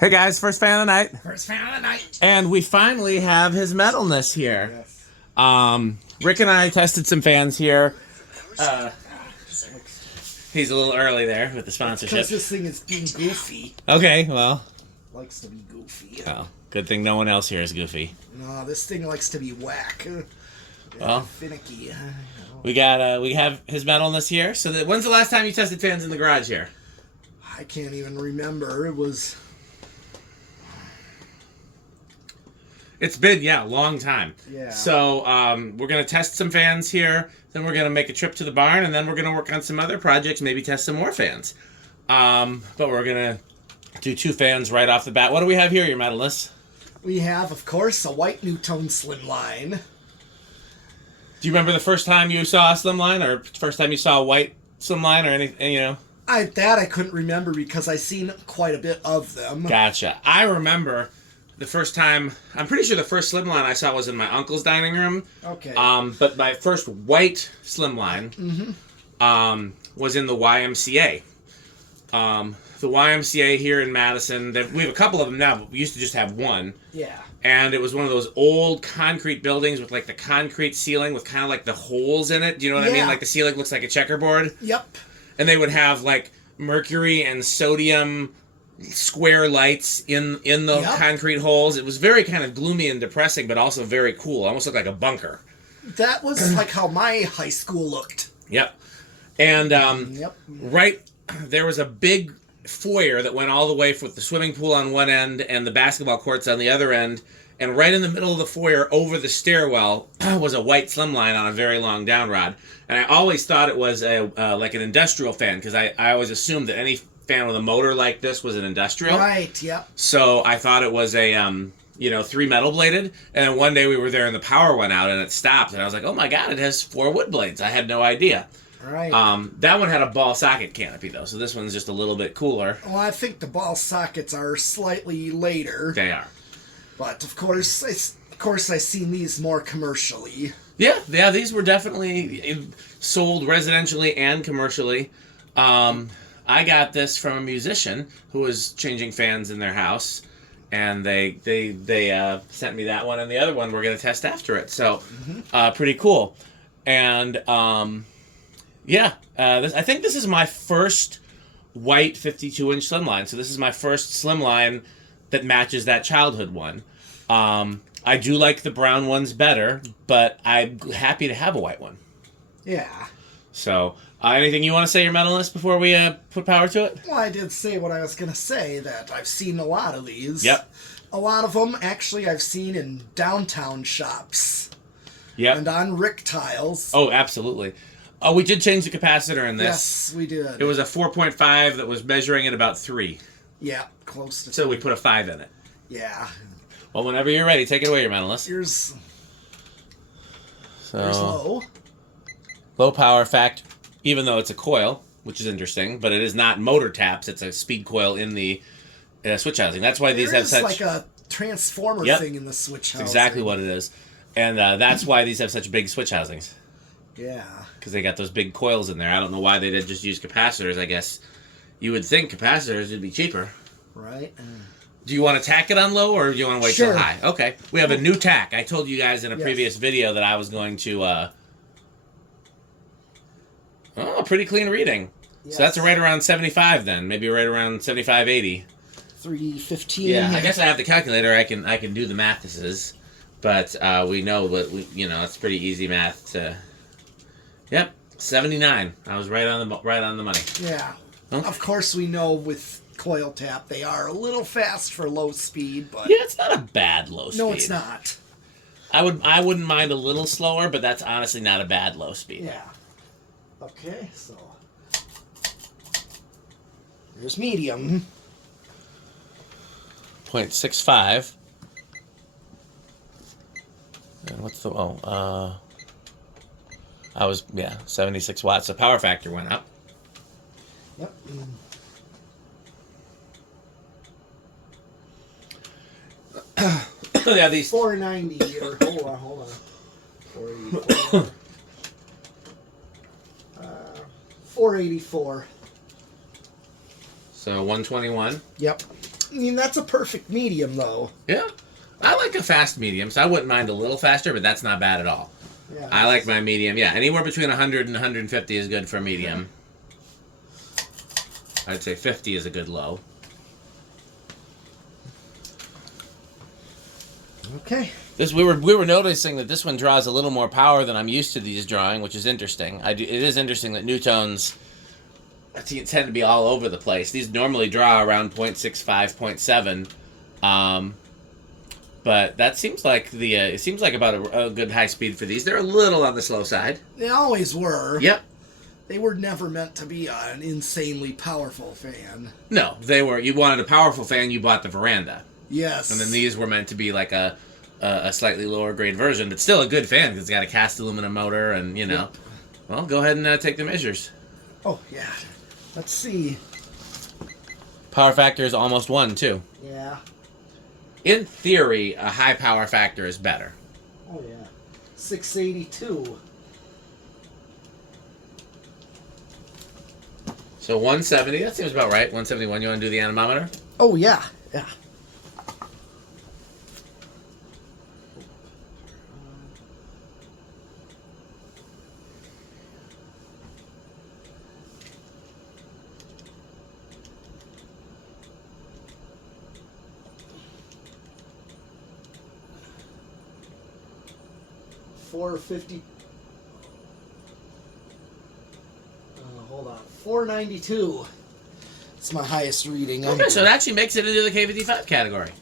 Hey guys, first fan of the night. First fan of the night. And we finally have his metalness here. Yes. Rick and I tested some fans here. He's a little early there with the sponsorship. Because this thing is being goofy. Okay, well. Likes to be goofy. Oh, good thing no one else here is goofy. No, this thing likes to be whack. Well, finicky. We have his metalness here. So when's the last time you tested fans in the garage here? I can't even remember. It was... It's been, a long time. Yeah. So we're going to test some fans here. Then we're going to make a trip to the barn. And then we're going to work on some other projects. Maybe test some more fans. But we're going to do 2 fans right off the bat. What do we have here, your metalist? We have, of course, a white Nutone Slimline. Do you remember the first time you saw a Slimline? Or first time you saw a white Slimline or anything, you know? I couldn't remember because I seen quite a bit of them. Gotcha. I remember... The first time, I'm pretty sure the first Slimline I saw was in my uncle's dining room. Okay. But my first white Slimline was in the YMCA. The YMCA here in Madison, we have a couple of them now, but we used to just have one. Yeah. And it was one of those old concrete buildings with like the concrete ceiling with kind of like the holes in it. Do you know what I mean? Like the ceiling looks like a checkerboard. Yep. And they would have like mercury and sodium square lights in the concrete holes. It was very kind of gloomy and depressing, but also very cool. Almost looked like a bunker. That was like how my high school looked. Yep. And right there was a big foyer that went all the way with the swimming pool on one end and the basketball courts on the other end. And right in the middle of the foyer, over the stairwell, was a white Slimline on a very long down rod. And I always thought it was like an industrial fan because I always assumed that any fan with a motor like this was an industrial. Right, yep. So I thought it was a 3 metal bladed, and then one day we were there and the power went out and it stopped, and I was like, oh my god, it has 4 wood blades. I had no idea. Right. That one had a ball socket canopy though, so this one's just a little bit cooler. Well, I think the ball sockets are slightly later. They are. But of course I've seen these more commercially. Yeah, these were definitely sold residentially and commercially. I got this from a musician who was changing fans in their house, and they sent me that one, and the other one we're going to test after it. So, pretty cool. And I think this is my first white 52-inch Slimline. So this is my first Slimline that matches that childhood one. I do like the brown ones better, but I'm happy to have a white one. Yeah. So, anything you want to say, your metalist, before we put power to it? Well, I did say what I was going to say, that I've seen a lot of these. Yep. A lot of them, actually, I've seen in downtown shops. Yep. And on Rick tiles. Oh, absolutely. Oh, we did change the capacitor in this. Yes, we did. It was a 4.5 that was measuring at about 3. Yeah, close to So we put a 5 in it. Yeah. Well, whenever you're ready, take it away, your metalist. Here's So, low. Low power fact, even though it's a coil, which is interesting, but it is not motor taps. It's a speed coil in the switch housing. That's why these have such... like a transformer thing in the switch housing. That's exactly what it is. And that's why these have such big switch housings. Yeah. Because they got those big coils in there. I don't know why they didn't just use capacitors, I guess. You would think capacitors would be cheaper. Right. Do you want to tack it on low, or do you want to wait till high? Okay. We have a new tack. I told you guys in a previous video that I was going to... Oh, pretty clean reading. Yes. So that's right around 75 then. Maybe right around 75, 80. 315. Yeah, I guess I have the calculator. I can do the mathises. But we know it's pretty easy math to... Yep, 79. I was right on the money. Yeah. Okay. Of course we know with coil tap they are a little fast for low speed, but yeah, it's not a bad low speed. No, it's not. I wouldn't mind a little slower, but that's honestly not a bad low speed. Yeah. Okay, so there's medium. 0.65. And what's the I was 76 watts. The power factor went up. Yep. Yeah, these 490 or hold on. 484. 484. So 121. Yep. I mean, that's a perfect medium, though. Yeah. I like a fast medium, so I wouldn't mind a little faster, but that's not bad at all. Yeah, I like my medium. Yeah, anywhere between 100 and 150 is good for a medium. I'd say 50 is a good low. Okay. We were noticing that this one draws a little more power than I'm used to these drawing, which is interesting. It is interesting that Nutones tend to be all over the place. These normally draw around 0.65, 0.7. But that seems like it seems like about a good high speed for these. They're a little on the slow side. They always were. Yep. They were never meant to be an insanely powerful fan. No, they were. You wanted a powerful fan, you bought the Veranda. Yes. And then these were meant to be like a slightly lower grade version, but still a good fan because it's got a cast aluminum motor and, you know. Yep. Well, go ahead and take the measures. Oh, yeah. Let's see. Power factor is almost 1, too. Yeah. In theory, a high power factor is better. Oh, yeah. 682. So 170, that seems about right. 171, you want to do the anemometer? Oh, yeah. Yeah. $450. Hold on. 492. It's my highest reading. Okay, so it actually makes it into the K55 category.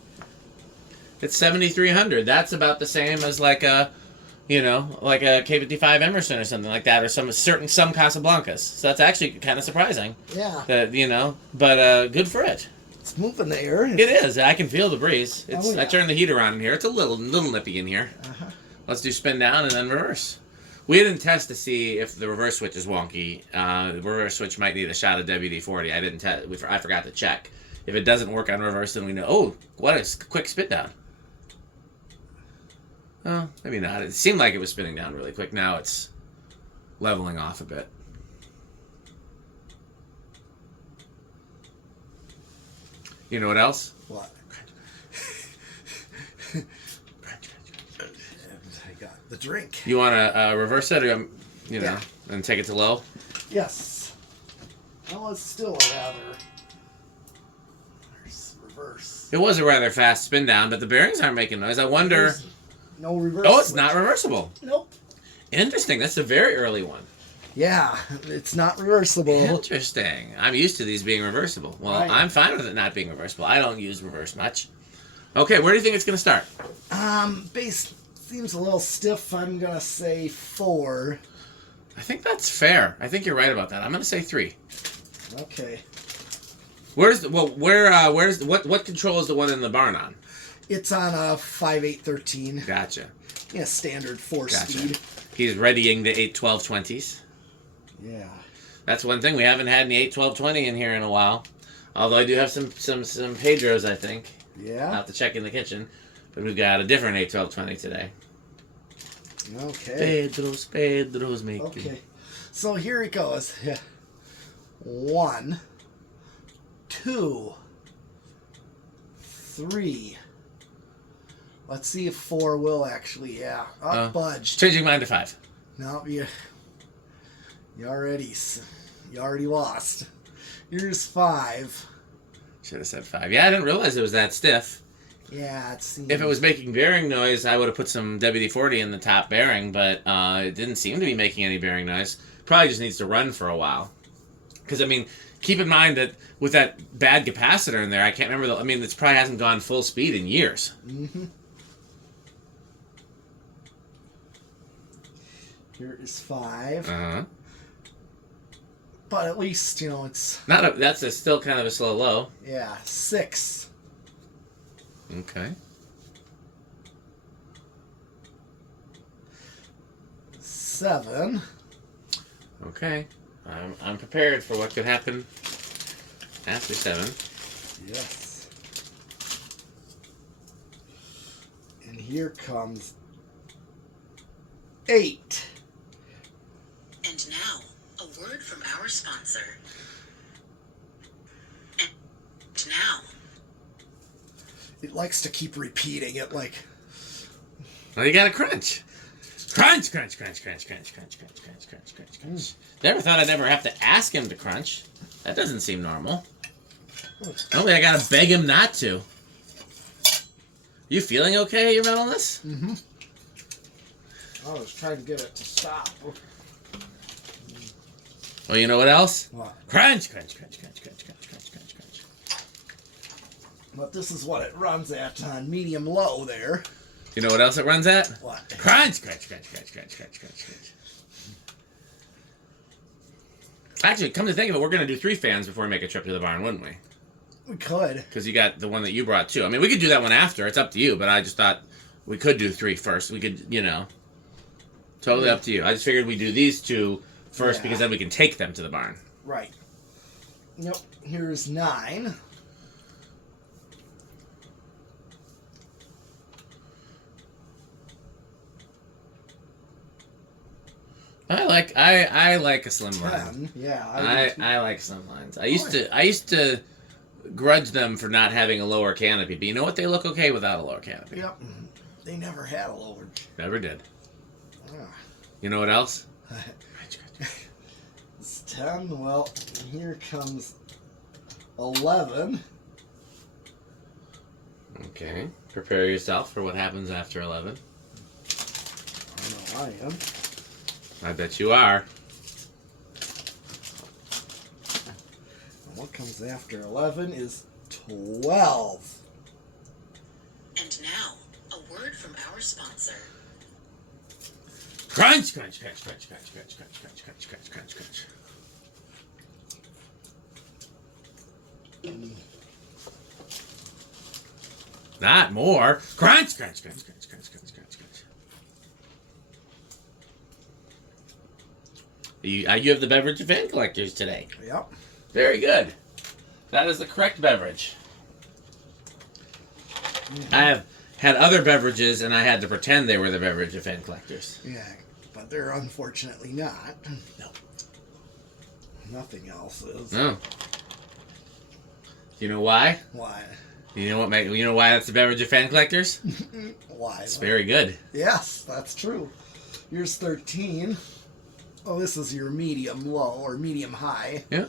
It's 7,300. That's about the same as like a, like a K55 Emerson or something like that, or some Casablancas. So that's actually kind of surprising. Yeah. That but good for it. It's moving the air. It is. I can feel the breeze. Yeah. I turned the heater on in here. It's a little nippy in here. Uh-huh. Let's do spin down and then reverse. We didn't test to see if the reverse switch is wonky. The reverse switch might need a shot of WD-40. I didn't test. I forgot to check. If it doesn't work on reverse, then we know. Oh, what a quick spin down. Oh, maybe not. It seemed like it was spinning down really quick. Now it's leveling off a bit. You know what else? What? I got the drink. You want to reverse it, or Yeah. and take it to low? Yes. Well, it's still a rather reverse. It was a rather fast spin down, but the bearings aren't making noise. I wonder. There's no reverse. Oh, it's switch. not reversible. Nope. Interesting. That's a very early one. Yeah, it's not reversible. Interesting. I'm used to these being reversible. Well, Right. I'm fine with it not being reversible. I don't use reverse much. Okay, where do you think it's going to start? Base seems a little stiff. I'm gonna say 4. I think that's fair. I think you're right about that. I'm going to say 3. Okay. What control is the one in the barn on? It's on a 5/813. Gotcha. Yeah, standard 4-speed. Gotcha. He's readying the 81220s. Yeah. That's one thing. We haven't had any 81220 in here in a while. Although I do have some Pedros, I think. Yeah. I'll have to check in the kitchen. But we've got a different 81220 today. Okay. Pedro's making. Okay. So here it goes. 1, 2, 3. Let's see if 4 will actually, budge. Changing mine to 5. No, you already lost. Here's 5. Should have said 5. Yeah, I didn't realize it was that stiff. Yeah, it seems. If it was making bearing noise, I would have put some WD-40 in the top bearing, but it didn't seem to be making any bearing noise. Probably just needs to run for a while. Because, I mean, keep in mind that with that bad capacitor in there, I can't remember, it probably hasn't gone full speed in years. Mm-hmm. Here is 5. Uh-huh. But at least, it's... That's still kind of a slow low. Yeah, 6. Okay. 7. Okay. I'm prepared for what could happen after 7. Yes. And here comes 8. And now, a word from our sponsor. And now, It likes to keep repeating it like... Well, you gotta crunch. Crunch, crunch, crunch, crunch, crunch, crunch, crunch, crunch, crunch, crunch, crunch. Never thought I'd ever have to ask him to crunch. That doesn't seem normal. Normally I gotta beg him not to. You feeling okay, your metalness? Mm-hmm. I was trying to get it to stop. Well, you know what else? What? Crunch, crunch, crunch, crunch, crunch, crunch, crunch, crunch, crunch. But this is what it runs at on medium-low there. You know what else it runs at? What? Crunch, crunch, crunch, crunch, crunch, crunch, crunch, crunch. Actually, come to think of it, we're going to do 3 fans before we make a trip to the barn, wouldn't we? We could. Because you got the one that you brought, too. I mean, we could do that one after. It's up to you, but I just thought we could do 3 first. We could, you know, totally up to you. I just figured we'd do these 2 first because then we can take them to the barn. Right. Yep. Here's 9. I like a slim line. 10. Yeah. I like slim lines. I used to grudge them for not having a lower canopy, but you know what? They look okay without a lower canopy. Yep. They never had a lower. Never did. Ah. You know what else? It's 10. Well, here comes 11. Okay. Prepare yourself for what happens after 11. I know I am. I bet you are. And what comes after 11 is 12. And now, a word from our sponsor. Crunch, crunch, crunch, crunch, crunch, crunch, crunch, crunch, crunch, crunch, crunch, crunch. Not more. Crunch, crunch, crunch, crunch, crunch, crunch, crunch, crunch. You have the beverage of fan collectors today. Yep. Very good. That is the correct beverage. I have had other beverages, and I had to pretend they were the beverage of fan collectors. Yeah, but they're unfortunately not. No. Nothing else is. No. Do you know why? Why? You know why that's the beverage of fan collectors? Why? It's very good. Yes, that's true. Here's 13. Oh, this is your medium low or medium high. Yeah.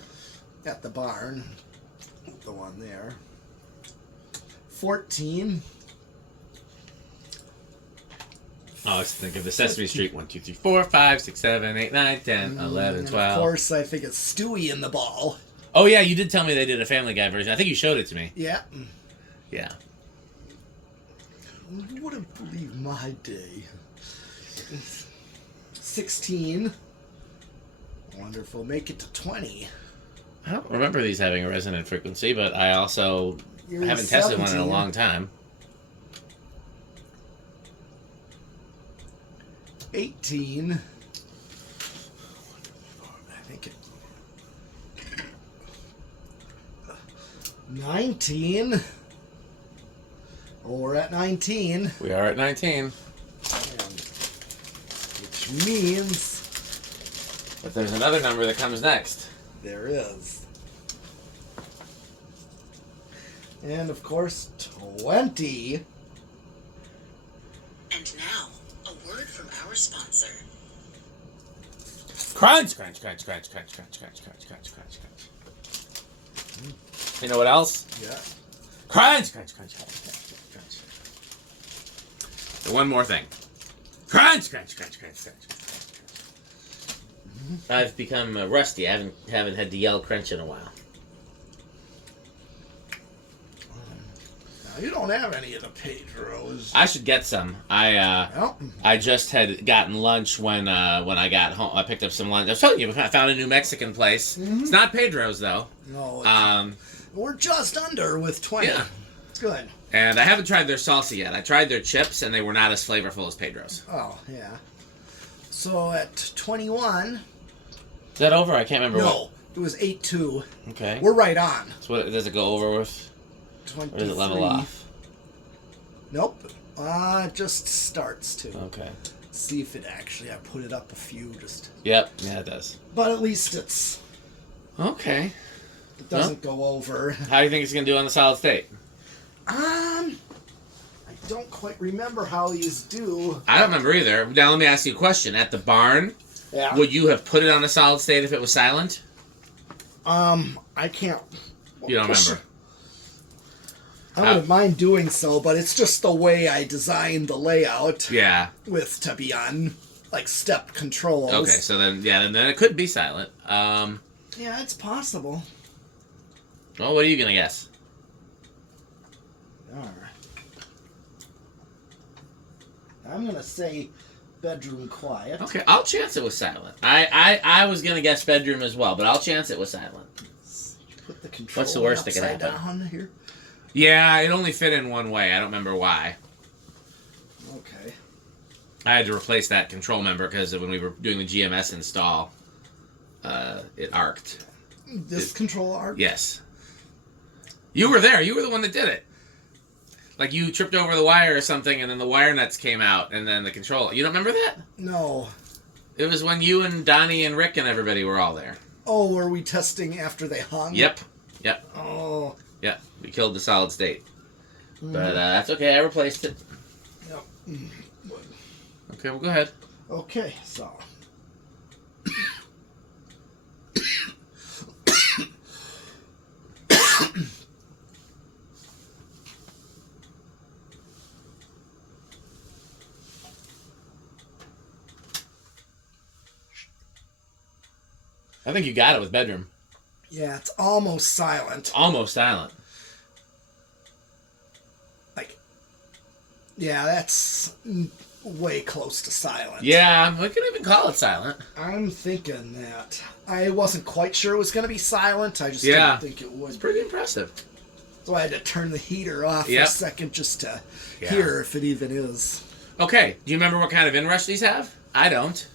At the barn. The one there. 14. Oh, let's think of the Sesame Street. 1, 2, 3, 4, 5, 6, 7, 8, 9, 10, 11, 12. Of course, I think it's Stewie in the ball. Oh, yeah, you did tell me they did a Family Guy version. I think you showed it to me. Yeah. Yeah. You wouldn't believe my day. 16. Wonderful. Make it to 20. I don't remember these having a resonant frequency, but I also Here's haven't tested one in a 17. long time. 18. I think it. 19. Oh, we're at 19. We are at 19. Which means But there's another number that comes next. there is. And of course, 20. And now, a word from our sponsor. Crunch, crunch, crunch, crunch, crunch, crunch, crunch, crunch, crunch, crunch, crunch. You know what else? Yeah. Crunch, crunch, crunch, crunch, crunch, crunch, crunch. So one more thing. Crunch, crunch, crunch, crunch, crunch, crunch, crunch. I've become rusty. I haven't had to yell crunch in a while. Now, you don't have any of the Pedros. I should get some. Well, I just had gotten lunch when I got home. I picked up some lunch. I was telling you, I found a new Mexican place. It's not Pedro's though. no, it's, we're just under with 20. Yeah. It's good. And I haven't tried their salsa yet. I tried their chips, and they were not as flavorful as Pedro's. Oh, yeah. So at 21. Is that over? I can't remember. No, it was 8-2. Okay. We're right on. So what does it go over with? 23. Or does it level off? Nope. It just starts to. Okay. See if it actually, I put it up a few just. Yep. Yeah, it does. But at least it Okay. doesn't go over. How do you think it's going to do on the solid state? I don't quite remember how these do. I don't remember either. Now let me ask you a question. At the barn, Yeah. would you have put it on a solid state if it was silent? I can't. You don't remember? I wouldn't mind doing so, but it's just the way I designed the layout. Yeah. With to be on like step controls. Okay, so then then it could be silent. Yeah, it's possible. Well, what are you gonna guess? Alright. I'm gonna say bedroom quiet. Okay, I'll chance it was silent. I was gonna guess bedroom as well, but I'll chance it was silent. Put the control What's the worst that could upside happen? down here. Yeah, it only fit in one way. I don't remember why. Okay. I had to replace that control member because when we were doing the GMS install, it arced. This control arc? Yes. You were there. You were the one that did it. Like you tripped over the wire or something, and then the wire nuts came out, and then the control. You don't remember that? No. It was when you and Donnie and Rick and everybody were all there. Oh, were we testing after they hung? Yep. Oh. Yep. We killed the solid state. But that's okay. I replaced it. Yep. Okay, well, go ahead. Okay, so. I think you got it with bedroom. Yeah, it's almost silent. Almost silent. Like, yeah, that's way close to silent. Yeah, we could even call it silent. I'm thinking that. I wasn't quite sure it was going to be silent. I just didn't think it would. It's pretty impressive. So I had to turn the heater off for a second just to hear if it even is. Okay, do you remember what kind of inrush these have? I don't.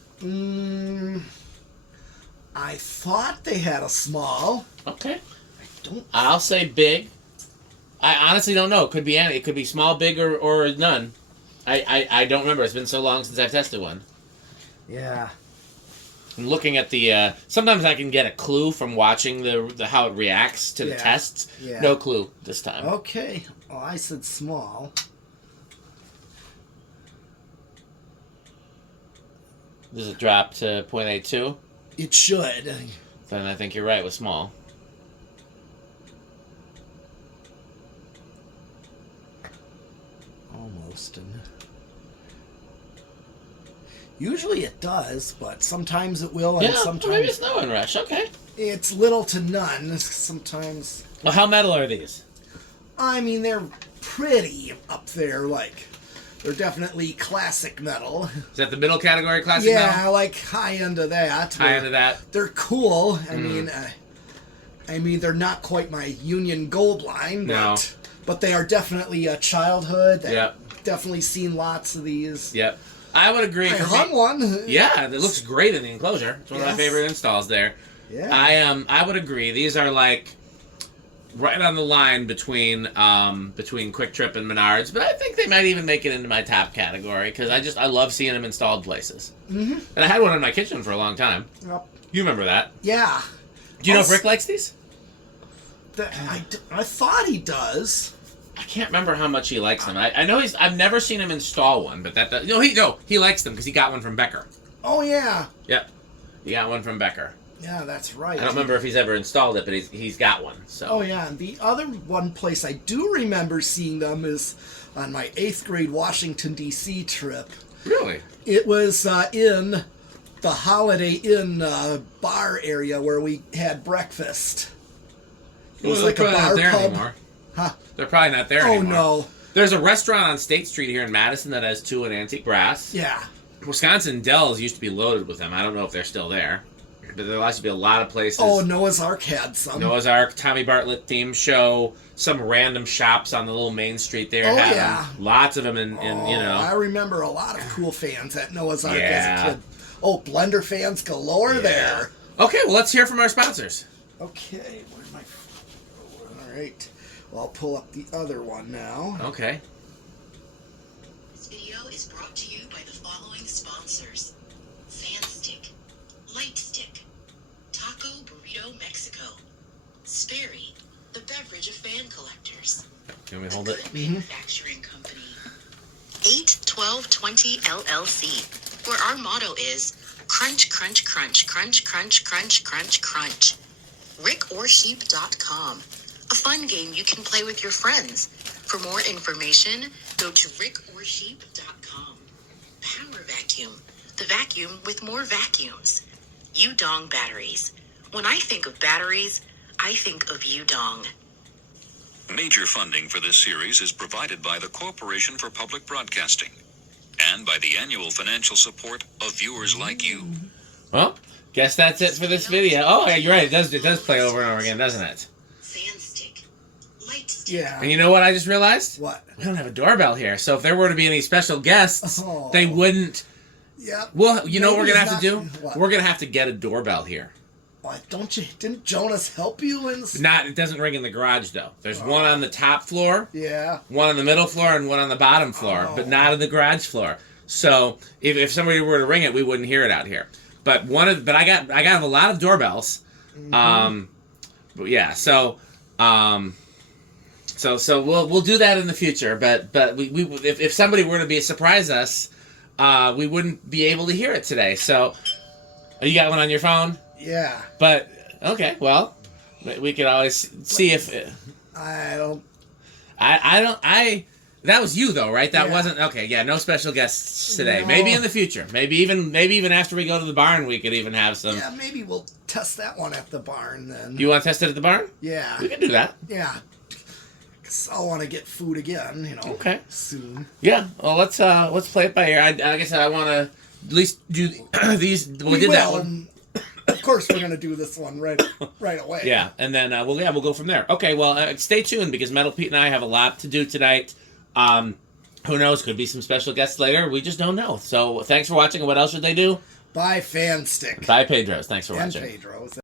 I thought they had a small. Okay. I don't. I'll say big. I honestly don't know. It could be any. It could be small, big, or none. I don't remember. It's been so long since I've tested one. Yeah. I'm looking at the. Sometimes I can get a clue from watching the how it reacts to the tests. Yeah. No clue this time. Okay. Oh, I said small. Does it drop to 0.82? It should. Then I think you're right with small. Almost. Usually it does, but sometimes it will, and sometimes maybe it's no inrush. Okay. it's little to none. Sometimes. Well, how metal are these? I mean, they're pretty up there. Like, they're definitely classic metal. Is that the middle category classic metal? Yeah, like high end of that. High end of that. They're cool. I mean, they're not quite my Union Gold line, but they are definitely a childhood. Yep. Definitely seen lots of these. Yep. I would agree. I hung one. Yeah, it looks great in the enclosure. It's one of my favorite installs there. Yeah. I would agree. These are like right on the line between Quick Trip and Menards, but I think they might even make it into my top category because I love seeing them installed places. Mm-hmm. And I had one in my kitchen for a long time. Yep. You remember that? Yeah. Do you know if Rick likes these? I thought he does. I can't remember how much he likes them. I know I've never seen him install one, but he likes them because he got one from Becker. Oh yeah. Yep, he got one from Becker. Yeah, that's right. I don't remember if he's ever installed it, but he's got one. So. Oh yeah, and the other one place I do remember seeing them is on my 8th grade Washington D.C. trip. Really? It was in the Holiday Inn bar area where we had breakfast. It was like a bar there pub. Anymore. Huh? They're probably not there anymore. Oh no. There's a restaurant on State Street here in Madison that has two in antique brass. Yeah. Wisconsin Dells used to be loaded with them. I don't know if they're still there. But there used to be a lot of places. Oh, Noah's Ark had some. Noah's Ark, Tommy Bartlett theme show, some random shops on the little main street there. Oh, had yeah. them. Lots of them in you know. I remember a lot of cool fans at Noah's Ark as a kid. Oh, Blender fans galore there. Okay, well, let's hear from our sponsors. Okay, where's my... All right. Well, I'll pull up the other one now. Okay. This video is brought to you by the following sponsors: Fan Stick, Light Stick, Taco Burrito Mexico, Sperry, the beverage of fan collectors, You want me to hold it? Good manufacturing company. 81220 LLC, where our motto is crunch, crunch, crunch, crunch, crunch, crunch, crunch, crunch. rickorsheep.com, a fun game you can play with your friends. For more information, go to rickorsheep.com. Power Vacuum, the vacuum with more vacuums. Yudong batteries. When I think of batteries, I think of Yudong. Major funding for this series is provided by the Corporation for Public Broadcasting and by the annual financial support of viewers like you. Well, guess that's it for this video. Oh, yeah, you're right. It does play over and over again, doesn't it? Fan stick. Light stick. Yeah. And you know what I just realized? What? We don't have a doorbell here. So if there were to be any special guests, Oh. they wouldn't. Yep. Well, you know what we're Maybe going to have to do? it's not- what? We're going to have to get a doorbell here. Why don't you? Didn't Jonas help you in? It doesn't ring in the garage, though. There's one on the top floor, Yeah. one on the middle floor, and one on the bottom floor, but not on the garage floor. So if somebody were to ring it, we wouldn't hear it out here. But I got a lot of doorbells. But yeah, so we'll do that in the future. But if somebody were to surprise us, we wouldn't be able to hear it today. So you got one on your phone? Yeah. But okay, well, we could always see if I don't. that was you though, right? That Yeah. wasn't okay. Yeah, no special guests today. No. Maybe in the future. Maybe even after we go to the barn, we could even have some. Yeah, maybe we'll test that one at the barn then. You want to test it at the barn? Yeah. We can do that. Yeah. 'Cause I'll want to get food again, Okay. soon. Yeah. Well, let's play it by ear. Like I said, I want to at least do these. We did that one. Of course, we're gonna do this one right away. Yeah, and then we'll go from there. Okay, well, stay tuned because Metal Pete and I have a lot to do tonight. Who knows? Could be some special guests later. We just don't know. So thanks for watching. And what else should they do? Buy fan stick. Bye, Pedros. Thanks for And watching. Pedro's.